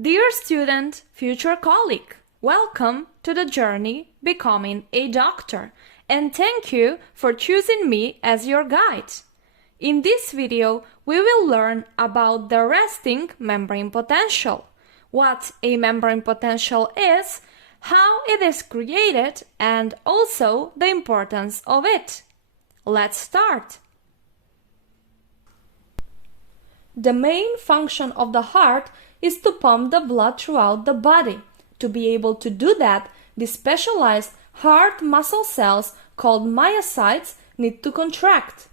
Dear student, future colleague, welcome to the journey becoming a doctor, and thank you for choosing me as your guide. In this video, we will learn about the resting membrane potential, what a membrane potential is, how it is created, and also the importance of it. Let's start. The main function of the heart is to pump the blood throughout the body. To be able to do that, the specialized heart muscle cells called myocytes need to contract.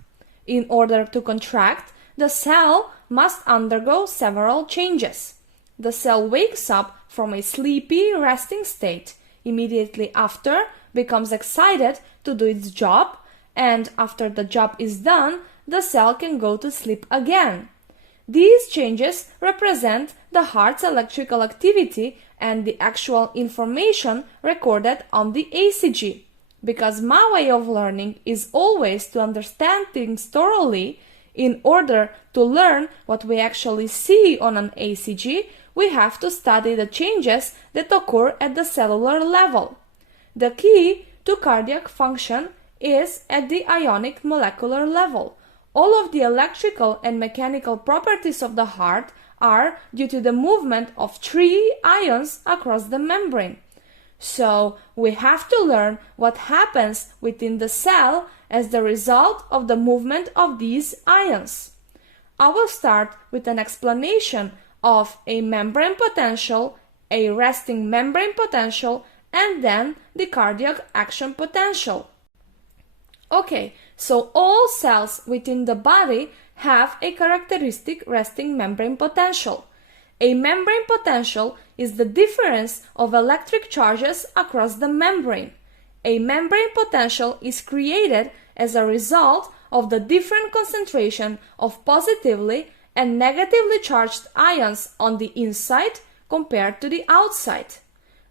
In order to contract, the cell must undergo several changes. The cell wakes up from a sleepy, resting state, immediately after becomes excited to do its job, and after the job is done, the cell can go to sleep again. These changes represent the heart's electrical activity and the actual information recorded on the ECG. Because my way of learning is always to understand things thoroughly, in order to learn what we actually see on an ECG, we have to study the changes that occur at the cellular level. The key to cardiac function is at the ionic molecular level. All of the electrical and mechanical properties of the heart are due to the movement of 3 ions across the membrane. So, we have to learn what happens within the cell as the result of the movement of these ions. I will start with an explanation of a membrane potential, a resting membrane potential, and then the cardiac action potential. Okay, so all cells within the body have a characteristic resting membrane potential. A membrane potential is the difference of electric charges across the membrane. A membrane potential is created as a result of the different concentration of positively and negatively charged ions on the inside compared to the outside.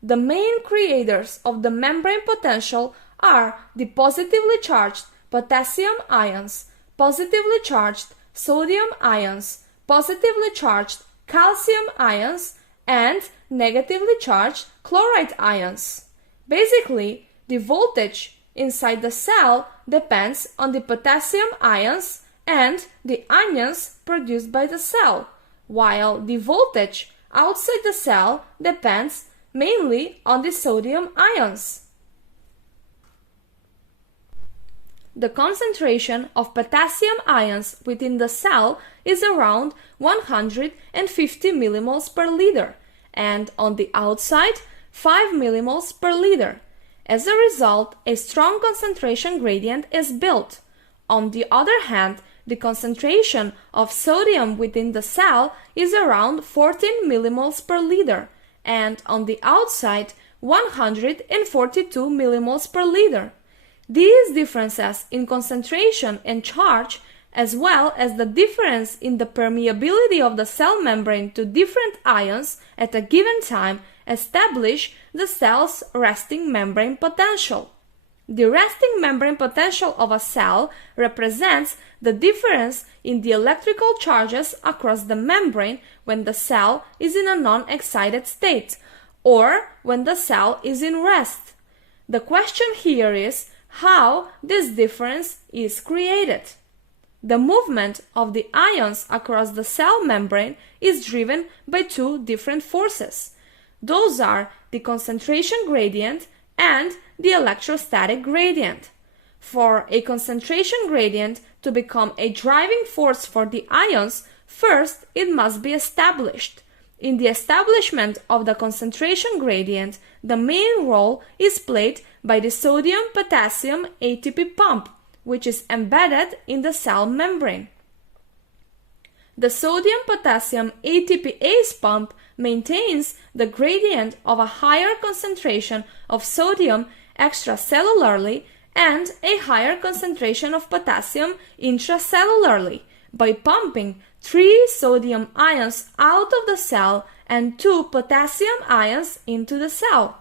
The main creators of the membrane potential are the positively charged potassium ions, positively charged sodium ions, positively charged calcium ions, and negatively charged chloride ions. Basically, the voltage inside the cell depends on the potassium ions and the anions produced by the cell, while the voltage outside the cell depends mainly on the sodium ions. The concentration of potassium ions within the cell is around 150 millimoles per liter, and on the outside 5 millimoles per liter. As a result, a strong concentration gradient is built. On the other hand, the concentration of sodium within the cell is around 14 millimoles per liter, and on the outside 142 millimoles per liter. These differences in concentration and charge, as well as the difference in the permeability of the cell membrane to different ions at a given time, establish the cell's resting membrane potential. The resting membrane potential of a cell represents the difference in the electrical charges across the membrane when the cell is in a non-excited state, or when the cell is in rest. The question here is how this difference is created. The movement of the ions across the cell membrane is driven by 2 different forces. Those are the concentration gradient and the electrostatic gradient. For a concentration gradient to become a driving force for the ions, first it must be established. In the establishment of the concentration gradient, the main role is played by the sodium-potassium ATP pump, which is embedded in the cell membrane. The sodium-potassium ATPase pump maintains the gradient of a higher concentration of sodium extracellularly and a higher concentration of potassium intracellularly by pumping 3 sodium ions out of the cell and 2 potassium ions into the cell.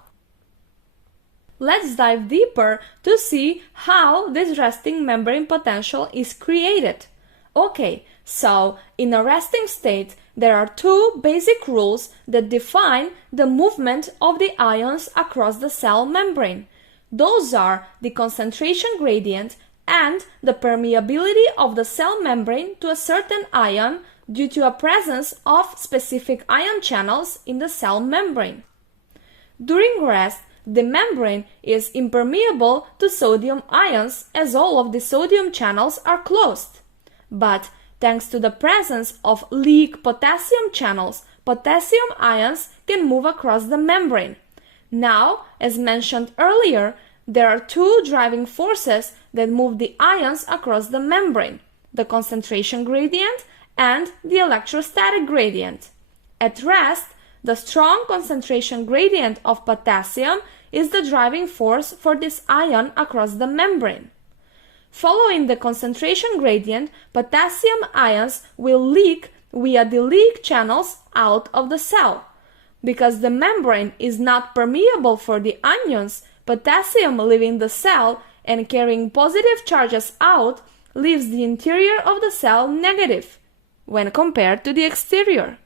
Let's dive deeper to see how this resting membrane potential is created. Okay, so in a resting state, there are two basic rules that define the movement of the ions across the cell membrane. Those are the concentration gradient and the permeability of the cell membrane to a certain ion due to a presence of specific ion channels in the cell membrane. During rest, the membrane is impermeable to sodium ions as all of the sodium channels are closed. But thanks to the presence of leak potassium channels, potassium ions can move across the membrane. Now, as mentioned earlier, there are two driving forces that move the ions across the membrane: the concentration gradient and the electrostatic gradient. At rest, the strong concentration gradient of potassium is the driving force for this ion across the membrane. Following the concentration gradient, potassium ions will leak via the leak channels out of the cell. Because the membrane is not permeable for the ions, potassium leaving the cell and carrying positive charges out leaves the interior of the cell negative when compared to the exterior.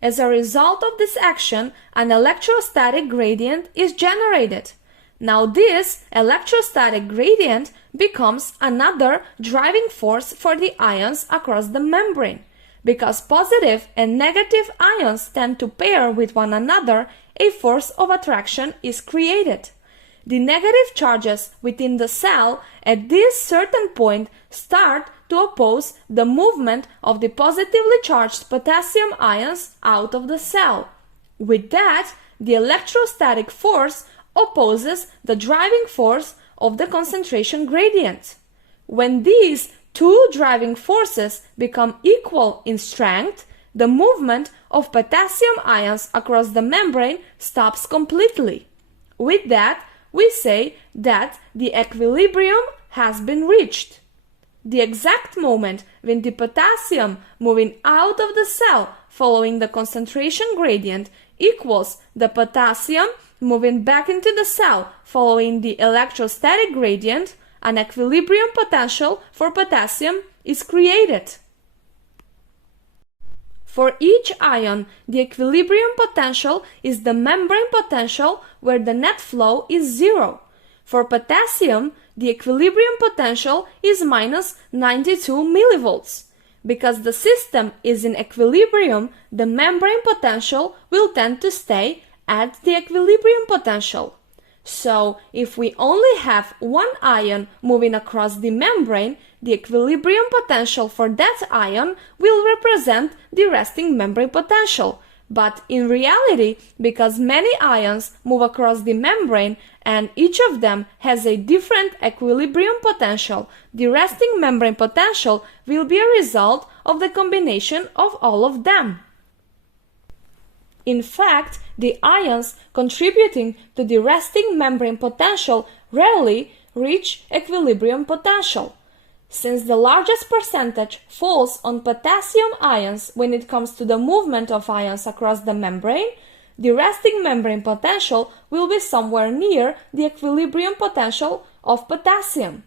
As a result of this action, an electrostatic gradient is generated. Now this electrostatic gradient becomes another driving force for the ions across the membrane. Because positive and negative ions tend to pair with one another, a force of attraction is created. The negative charges within the cell at this certain point start to oppose the movement of the positively charged potassium ions out of the cell. With that, the electrostatic force opposes the driving force of the concentration gradient. When these two driving forces become equal in strength, the movement of potassium ions across the membrane stops completely. With that, we say that the equilibrium has been reached. The exact moment when the potassium moving out of the cell following the concentration gradient equals the potassium moving back into the cell following the electrostatic gradient, an equilibrium potential for potassium is created. For each ion, the equilibrium potential is the membrane potential where the net flow is zero. For potassium, the equilibrium potential is minus 92 millivolts. Because the system is in equilibrium, the membrane potential will tend to stay at the equilibrium potential. So, if we only have one ion moving across the membrane, the equilibrium potential for that ion will represent the resting membrane potential. But in reality, because many ions move across the membrane and each of them has a different equilibrium potential, the resting membrane potential will be a result of the combination of all of them. In fact, the ions contributing to the resting membrane potential rarely reach equilibrium potential. Since the largest percentage falls on potassium ions when it comes to the movement of ions across the membrane, the resting membrane potential will be somewhere near the equilibrium potential of potassium.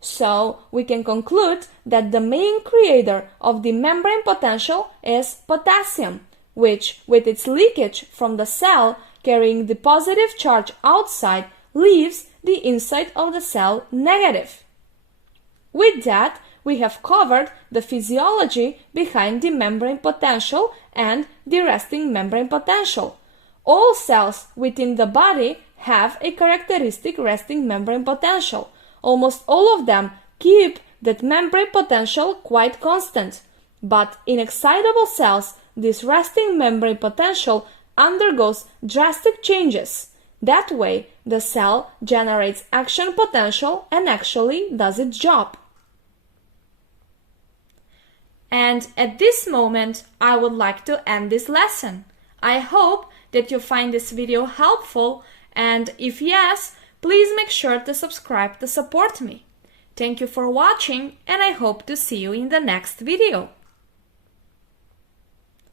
So, we can conclude that the main creator of the membrane potential is potassium, which, with its leakage from the cell carrying the positive charge outside, leaves the inside of the cell negative. With that, we have covered the physiology behind the membrane potential and the resting membrane potential. All cells within the body have a characteristic resting membrane potential. Almost all of them keep that membrane potential quite constant. But in excitable cells, this resting membrane potential undergoes drastic changes. That way, the cell generates action potential and actually does its job. And at this moment, I would like to end this lesson. I hope that you find this video helpful, and if yes, please make sure to subscribe to support me. Thank you for watching, and I hope to see you in the next video.